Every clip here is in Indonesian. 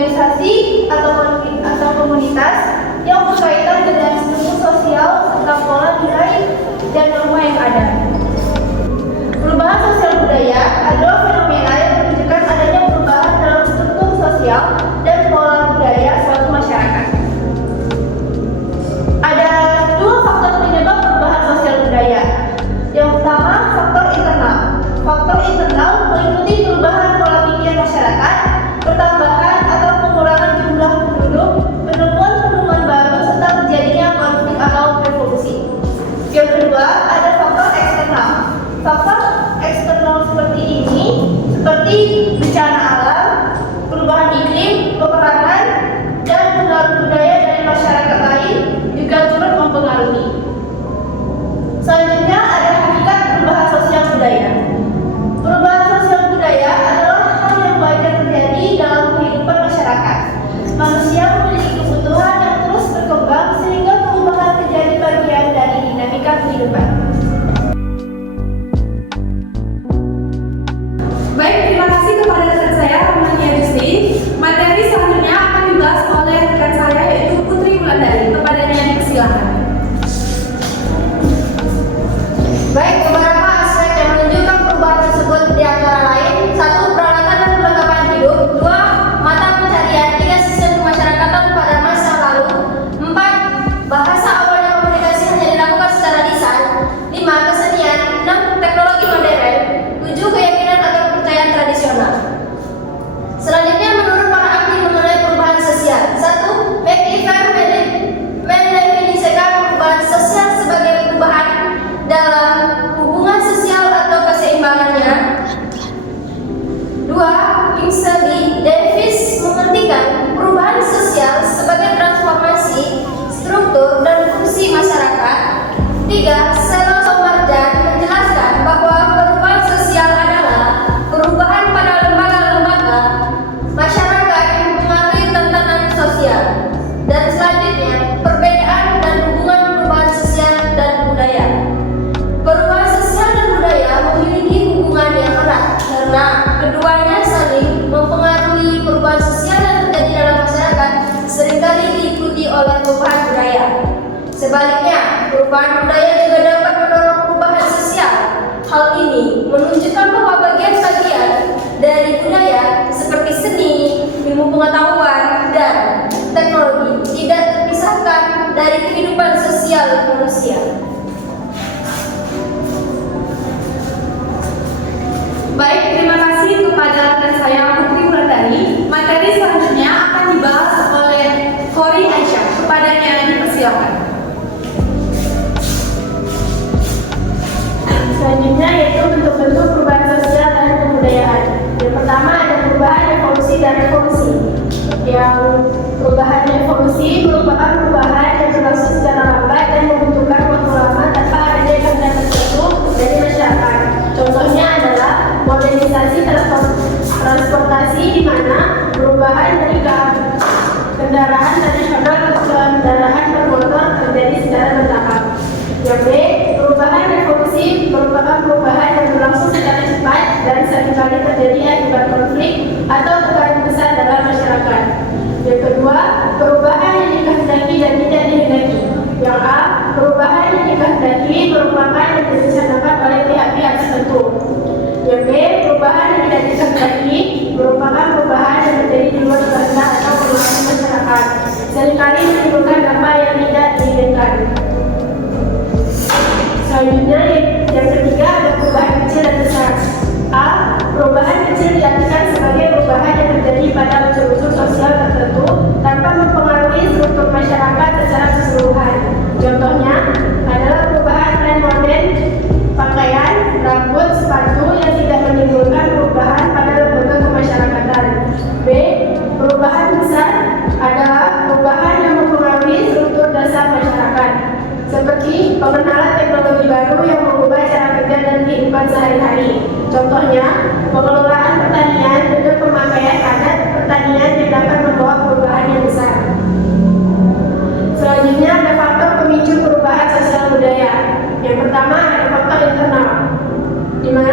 organisasi atau komunitas yang berkaitan dengan struktur sosial serta pola nilai dan norma yang ada. Perubahan sosial budaya adalah fenomena yang menunjukkan adanya perubahan dalam struktur sosial dan pola budaya suatu masyarakat. Ada dua faktor penyebab perubahan sosial budaya. Yang pertama, faktor internal. Faktor internal meliputi perubahan pola pikir masyarakat, pertambahan atau pengurangan jumlah penduduk, penemuan baru, serta terjadinya konflik atau revolusi. Yang kedua, ada faktor eksternal. Faktor eksternal seperti ini, seperti bencana alam, perubahan iklim, peperangan, dan pengaruh budaya dari masyarakat lain juga turut mempengaruhi. Selanjutnya ada hakikat perubahan sosial budaya. Perubahan sosial budaya adalah hal yang wajar terjadi dalam kehidupan masyarakat. Manusia memiliki kebutuhan yang terus berkembang sehingga perubahan menjadi bagian dari dinamika kehidupan. Baik, terima kasih kepada rekan saya, Rahmani Adisti. Materi selanjutnya akan dibahas oleh rekan saya, yaitu Putri Wulandari. Kepadanya dipersilakan. Baik, beberapa aspek yang menunjukkan perubahan tersebut di antara lain: 1. Peralatan dan perlengkapan hidup. 2. Mata pencarian. 3. Sistem kemasyarakatan pada masa lalu. 4. Bahasa awalnya komunikasi hanya dilakukan secara lisan. 5. Kesenian. 6. Teknologi modern. 7. Keyakinan atau kepercayaan tradisional. Selanjutnya, menurut para ahli mengenai perubahan sosial. 1. McIver mendefinisikan perubahan sosial sebagai perubahan dalam hubungan sosial atau keseimbangannya. 2. Kingsley Davis mengartikan perubahan sosial sebagai transformasi struktur dan fungsi masyarakat. 3. Selo Somarjan menjelaskan bahwa perubahan sosial adalah perubahan pada lembaga-lembaga masyarakat yang mempengaruhi tatanan sosial. Dan selanjutnya, perbedaan dan hubungan perubahan sosial dan budaya. Perubahan sosial dan budaya memiliki hubungan yang erat karena keduanya saling mempengaruhi. Perubahan sosial yang terjadi dalam masyarakat seringkali diikuti oleh perubahan budaya. Sebaliknya, perubahan budaya juga dapat mendorong perubahan sosial. Hal ini menunjukkan bahwa bagian-bagian dari budaya seperti seni, ilmu pengetahuan, dan teknologi tidak terpisahkan dari kehidupan sosial manusia. Baik, terima kasih kepada rekan saya, Putri Wulandari. Materi selanjutnya akan dibahas oleh Kori Aisyah. Kepadanya dipersilakan. Selanjutnya yaitu bentuk-bentuk perubahan sosial dan kebudayaan. Yang pertama ada perubahan evolusi dan revolusi. Yang perubahan evolusi merupakan perubahan yang berlangsung secara lambat dan membutuhkan waktu lama tanpa adanya kehendak tertentu dari masyarakat. Contohnya adalah modernisasi transportasi, di mana perubahan dari kendaraan tradisional ke kendaraan bermotor terjadi secara bertahap. Yang B, perubahan revolusi merupakan perubahan yang berlangsung secara cepat dan seringkali terjadi akibat konflik atau tekanan besar dalam masyarakat. Yang kedua, perubahan yang dikehendaki dan tidak dikehendaki. Yang A, perubahan yang dikehendaki merupakan yang direncanakan oleh pihak-pihak tertentu. Yang B, perubahan yang tidak dikehendaki merupakan perubahan yang terjadi di luar kehendak atau perlakuan masyarakat, seringkali menimbulkan dampak yang tidak diinginkan. Selanjutnya, yang ketiga ada perubahan kecil dan besar. A, perubahan kecil diartikan sebagai perubahan yang terjadi pada unsur-unsur sosial tertentu tanpa mempengaruhi struktur masyarakat secara keseluruhan. Contohnya adalah perubahan tren modern, pakaian, rambut, sepatu yang tidak menimbulkan perubahan pada lembaga kemasyarakatan. B, perubahan besar adalah perubahan yang mempengaruhi struktur dasar masyarakat, seperti pengenalan teknologi baru yang mengubah cara kerja dan kehidupan sehari-hari. Contohnya, pengelolaan pertanian dengan pemakaian adat pertanian yang dapat membawa perubahan yang besar. Selanjutnya ada faktor pemicu perubahan sosial budaya. Yang pertama ada faktor internal, di mana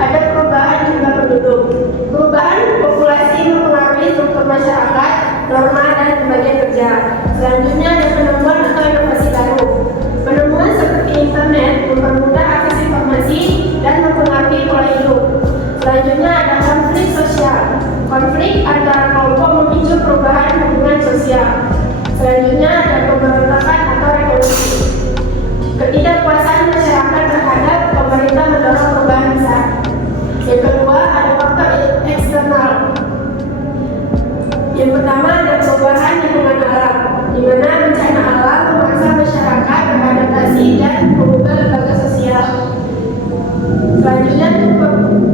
ada perubahan jumlah penduduk. Perubahan populasi mempengaruhi struktur antara kelompok memicu perubahan hubungan sosial. Selanjutnya ada pemberontakan atau revolusi. Ketidakpuasan masyarakat terhadap pemerintah mendorong perubahan besar. Yang kedua ada faktor eksternal. Yang pertama ada perubahan lingkungan alam, di mana bencana alam memaksa masyarakat beradaptasi dan mengubah lembaga sosial. Selanjutnya itu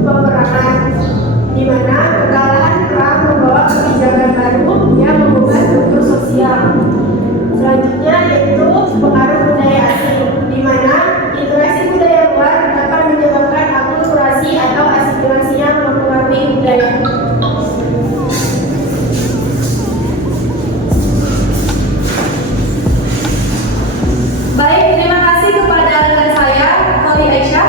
peperangan, di mana kekalahan perang membawa kebijakan baru yang mengubah struktur sosial. Selanjutnya yaitu pengaruh budaya asing, di mana interaksi budaya luar dapat menyebabkan akulturasi atau asimilasi yang mempengaruhi budaya. Baik, terima kasih kepada rekan saya, Kori Aisyah.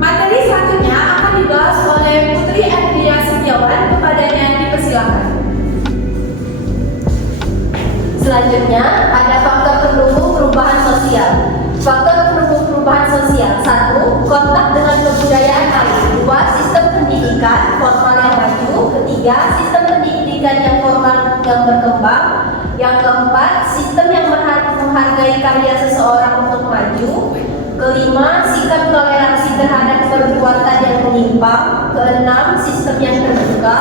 Materi selanjutnya akan dibahas oleh Putri Adria Setiawan. Kepadanya dipersilakan. Selanjutnya ada faktor pendukung perubahan sosial. Faktor pendukung perubahan sosial: 1. Kontak dengan kebudayaan lain. 2. Sistem pendidikan formal yang maju. 3. Sistem pendidikan yang formal yang berkembang. Yang keempat, sistem yang menghargai karya seseorang untuk maju. Kelima, sikap toleransi terhadap perbuatan yang menyimpang. Keenam, sistem yang terbuka.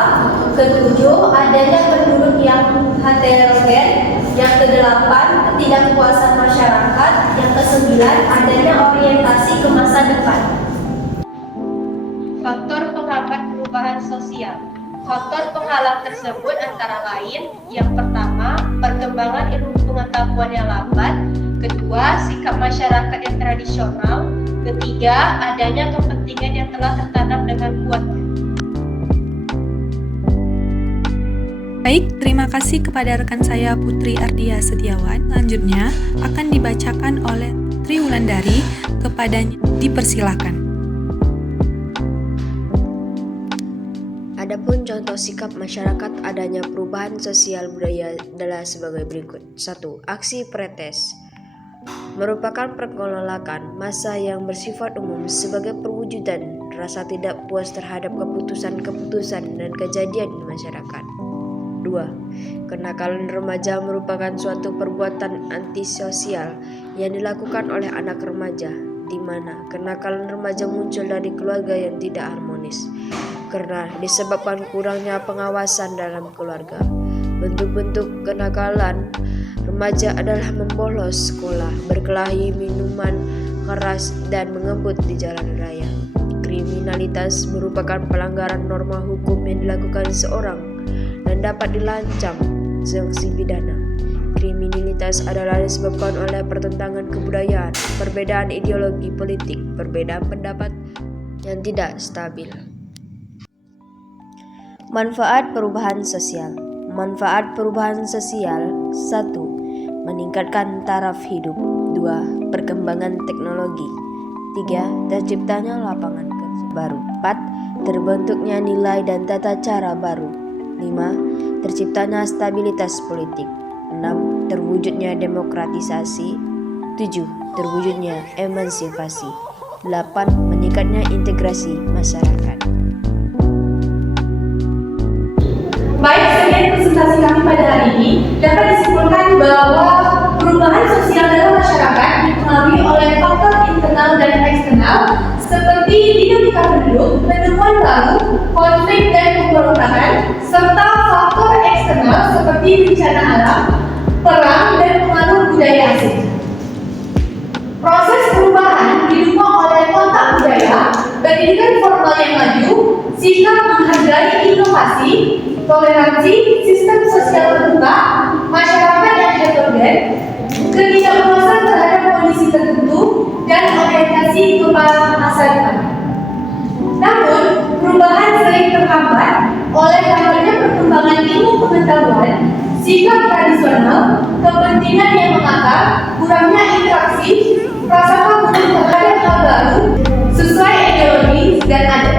Ketujuh, adanya penduduk yang heterogen. Yang kedelapan, ketidakpuasan masyarakat. Yang kesembilan, adanya orientasi ke masa depan. Faktor penghambat perubahan sosial. Faktor penghalang tersebut antara lain: yang pertama, perkembangan ilmu pengetahuan yang lambat. Kedua, sikap masyarakat yang tradisional. Ketiga, adanya kepentingan yang telah tertanam dengan kuatnya. Baik, terima kasih kepada rekan saya Putri Ardia Setiawan. Selanjutnya akan dibacakan oleh Tri Wulandari. Kepadanya dipersilakan. Adapun contoh sikap masyarakat adanya perubahan sosial budaya adalah sebagai berikut. 1. Aksi protes merupakan pergolakan massa yang bersifat umum sebagai perwujudan rasa tidak puas terhadap keputusan-keputusan dan kejadian di masyarakat. 2. Kenakalan remaja merupakan suatu perbuatan antisosial yang dilakukan oleh anak remaja, di mana kenakalan remaja muncul dari keluarga yang tidak harmonis karena disebabkan kurangnya pengawasan dalam keluarga. Bentuk-bentuk kenakalan remaja adalah membolos sekolah, berkelahi, minuman keras, dan mengebut di jalan raya. Kriminalitas merupakan pelanggaran norma hukum yang dilakukan seorang dan dapat dilancam sanksi pidana. Kriminalitas adalah disebabkan oleh pertentangan kebudayaan, perbedaan ideologi politik, perbedaan pendapat yang tidak stabil. Manfaat perubahan sosial. Manfaat perubahan sosial: 1. Meningkatkan taraf hidup. 2. Perkembangan teknologi. 3. Terciptanya lapangan kerja baru. 4. Terbentuknya nilai dan tata cara baru. 5. Terciptanya stabilitas politik. 6. Terwujudnya demokratisasi. 7. Terwujudnya emansipasi. 8. Meningkatnya integrasi masyarakat. Baik, sekian presentasi kami pada hari ini. Dapat disimpulkan bahwa perubahan sosial dalam masyarakat dipengaruhi oleh faktor internal dan eksternal seperti dinamika penduduk, penemuan baru, konflik dan pemberontakan, serta faktor eksternal seperti bencana alam, perang, dan pengaruh budaya asing. Proses perubahan didukung oleh kontak budaya, pendidikan formal yang maju, sikap menghargai inovasi, toleransi, sistem sosial terbuka, masyarakat yang heterogen, ketidakpuasan terhadap kondisi tertentu, dan orientasi kepada masa depan. Namun, perubahan sering terhambat oleh lambatnya perkembangan ilmu pengetahuan, sikap tradisional, kepentingan yang mengakar, kurangnya interaksi, rasa takut terhadap hal baru sesuai ideologi dan adat.